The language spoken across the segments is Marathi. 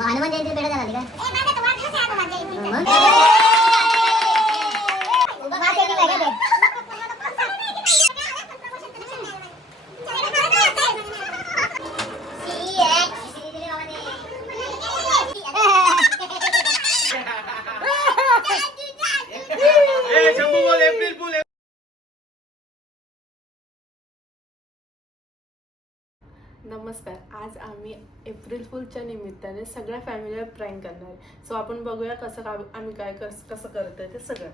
हनुमान जयंती पेढा झाला का? नमस्कार. आज आम्ही एप्रिल फुलच्या निमित्ताने सगळ्या फॅमिलीला प्रँक करणार आहे. सो आपण बघूया कसं आम्ही काय कसं करतोय ते सगळं.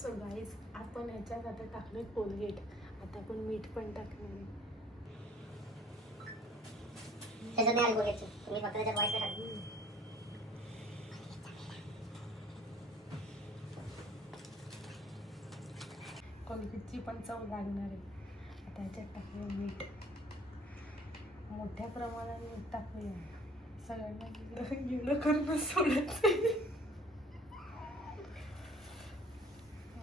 सो गाईज, आपण ह्याच्यात आता टाकले कोलगेट. आता आपण मीठ पण टाकणार आहे. कोलगेटची पण चव लागणार आहे. आता ह्याच्यात टाकूया मीठ. मोठ्या प्रमाणात मीठ टाकूया. सगळ्यांना गेलं करून सोडायचं.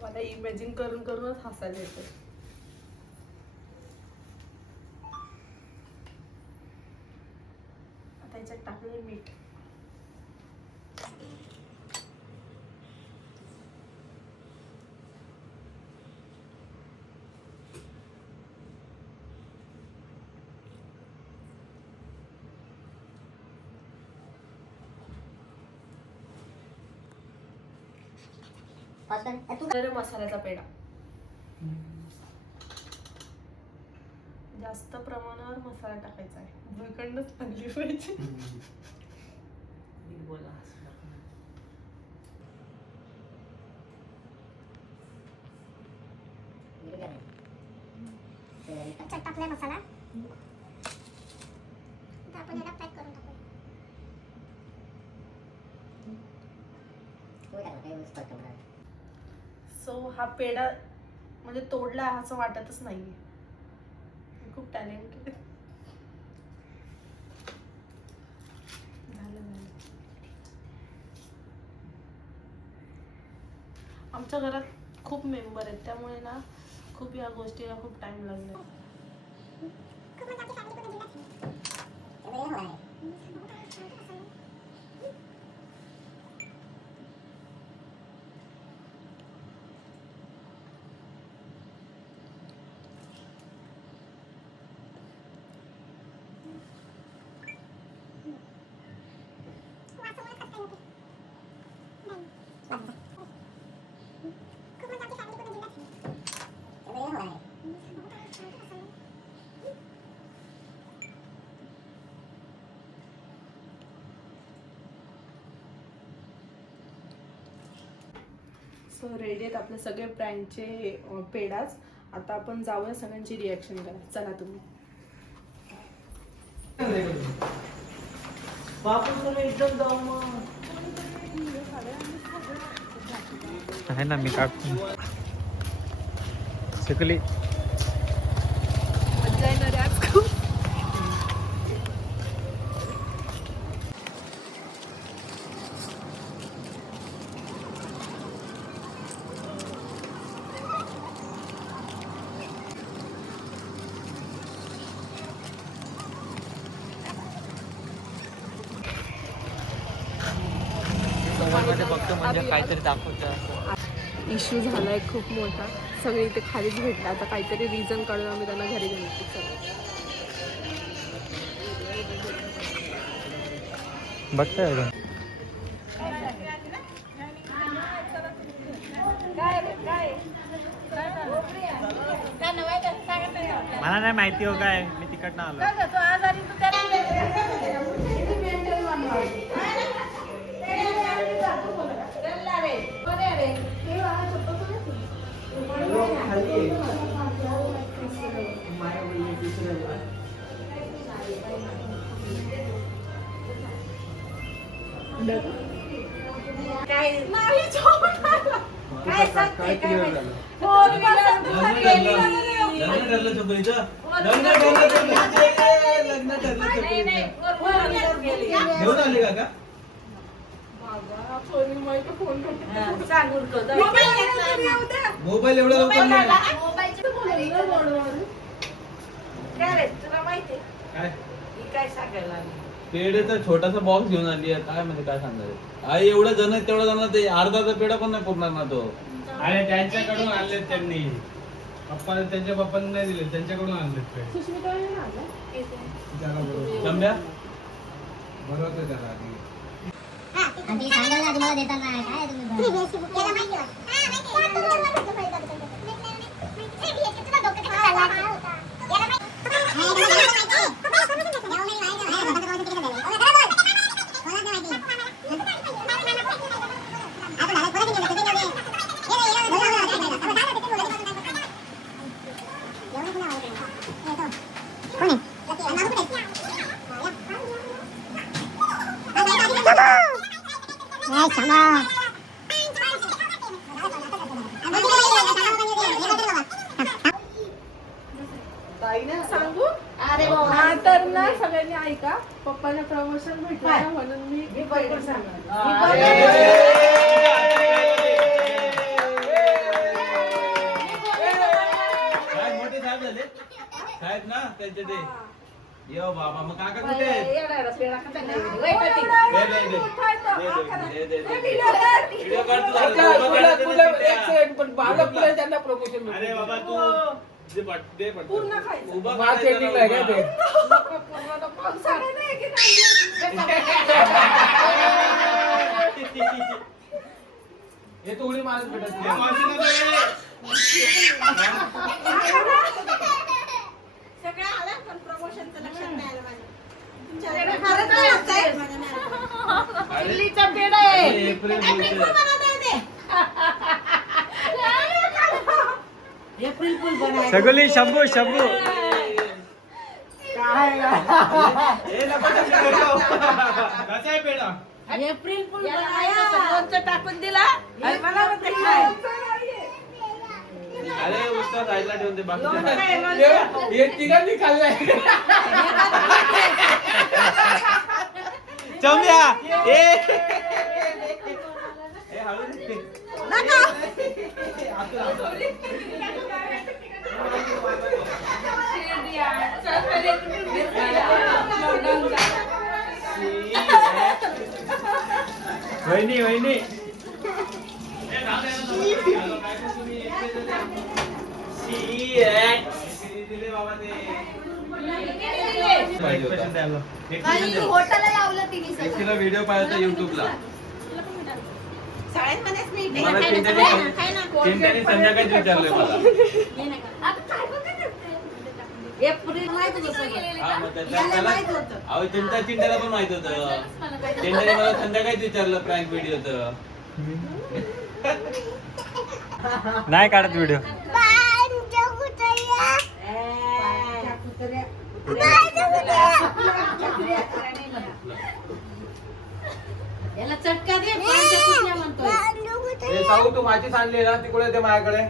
मला इमॅजिन करूनच हसायला येतं. आता याच्यात टाकले मीठ. गरम मसाल्याचा पेढा. जास्त प्रमाणावर मसाला टाकायचा आहे. भुईकडनंच आणली पाहिजे. टाकलाय मसाला. आपण याला पॅक करून टाकू. सो हा पेढा म्हणजे तोडला असं वाटतच नाहीये. खूप टॅलेंटेड. आमच्या घरात खूप मेंबर आहेत, त्यामुळे ना खूप या गोष्टीला खूप टाइम लागला. सो रेडी आहेत आपले सगळे प्रँकचे पेढाच. आता आपण जाऊया सगळ्यांची रिॲक्शन करा. चला तुम्ही. आहे ना, मी काढतो. शिकली मजा येणार आहे आज खूप. बघतो म्हणजे काहीतरी दाखवतं. इश्यू झालाय खूप मोठा. सगळे इथे खालीच भेटला. आता काहीतरी रिझन काढून आम्ही त्यांना घरी घेऊन बघतोय मला नाही माहिती हो काय. मी तिकडनं आलो. काय सांगते, काय काय clear माहिती? झालं? फोर व्हीलर कुठं गेली? लग्न ठरलं चपलीचं. लग्न नाही, नाही, फोर व्हीलर गेली. घेऊन आली का? बाबा, सोनी माईला फोन करते. सांग उरकं, जाऊ. मोबाईल एवढा लवकर मोबाईल नाही. आला? काय रे, तुला माहितीये? काय ही काय सांगायला लागली? पेढेचा छोटासा बॉक्स घेऊन आली आहे. काय म्हणजे काय सांगणार आहे? आई एवढं जण आहेत, तेवढं जण ते अर्धा पेढा पण नाही पुरणार ना तो. अरे त्यांच्याकडून आणलेत त्यांनी त्यांच्या पप्पांनी नाही दिले त्यांच्याकडून आणलेत ते. त्याला बरोबर शंभ्या बरोबर आहे त्याला आधी. आणि ती सांगायला ना तुम्हाला देताना काय तुम्ही याला माहिती होतं. हा, माहिती आहे. त्या तुमच्या मनात होतं पहिलं होतं. नाही, हे तुझं डोकं तिकडे चालला होता. याला माहिती. नाही, याला माहिती आहे. जेव्हा मी माहिती आहे. हा, डोकं तिकडे चाललंय. ओ, खरं बोल. कोणाला नाही माहिती. आता झालं, कोणाला नाही माहिती. ये, कोण आहे? सांगू? हा, तर ना सगळ्यांनी ऐका, पप्पाला प्रमोशन भेटलं म्हणून मी बरोबर काय मोठे साहेब झाले? साहेब ना त्यांचे ते. यो बाबा, मग काका कुठे आहेत? दे, दे. व्हिडिओ काढ तू जरा. उभं काढायचं ना चिट्ट्या. अरे बाबा तू दे पट. पूर्ण खायचं. उभं काढायचं ना, उभं. हे तू उडी मारत भेटत हे मावशीनं दे. सगळं आलं पण प्रमोशनचं लक्षात नाही आलं माझ्या. अरे, चिल्लीचा पेढा आहे. अरे, एप्रिल फुलचं. एप्रिल फुल बनायचं. सगळी शंभू शंभू हे नको तसं करू. कसा आहे पेढा? एप्रिल फुल याला बनायचं. माहित होतं, लोणचं टाकून दिला आणि मला म्हणते काय अरे उस्ताद साईडला ठेवून दे बाकी लोणचं काय, लोणचं? हे तिघांनी खाल्लंय. चम्या ए हे हळू दे. वहिनी वहिनी दिले बाबा ते. Expression द्यायला. हॉटेलला लावलं तिने एक किलो व्हिडिओ पाहायचा युट्यूबला. शाळेमध्येच मी मला चिंट्याने संध्याकाळीच विचारलंय मला. एप्रिल माहित होतं सगळं. हा, मग याला माहित होतं. अहो चिंट्याला पण माहित होतं. चिंट्याने मला संध्याकाळीच विचारलं प्रँक व्हिडिओचं. नाही काढत व्हिडिओ याला चटका दे पाण्याच्या कुठल्या म्हणतोय. हे सांगू तू माझी आणली ना तिकडे ते माझ्याकडे.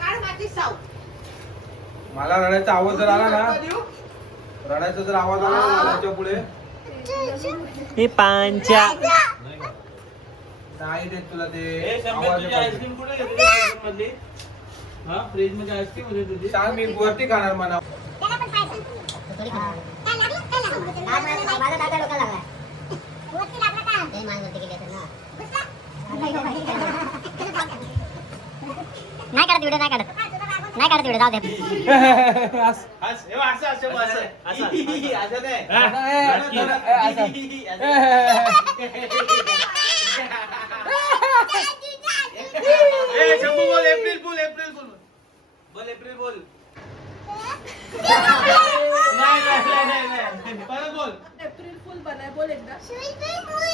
काढ माझी साव. मला रडायचा आवाज जर आला ना, रडायचा जर आवाज आला ना रडायच्या पुढे हे पांच्या नाही देत तुला ते ए, शंभर आवाज तुझी येतो. आईस्क्रीम कुठे घेतली फ्रीज मधली? हा, फ्रीज मध्ये आईस्क्रीम होती तुझी. सांग मी वरती खाणार म्हणा. त्याला पण खायचं. थोडी खाणार. काय लागलं? काय लागलं? माझा दादा डोका लागला. वरती लागला का? ते मान वरती गेली असेल ना. घुसला? नाही काढत व्हिडिओ, नाही काढत. नाही काढत व्हिडिओ, जाऊ दे. हस, हे बघ, असं असं असं असं नाही. ए, शंभू बोल, एप्रिल फुल, एप्रिल फुल. बोल, एप्रिल बोल. नाही. परत बोल. एप्रिल फुल बनाय बोल एकदा. Shuey, Shuey, Shuey.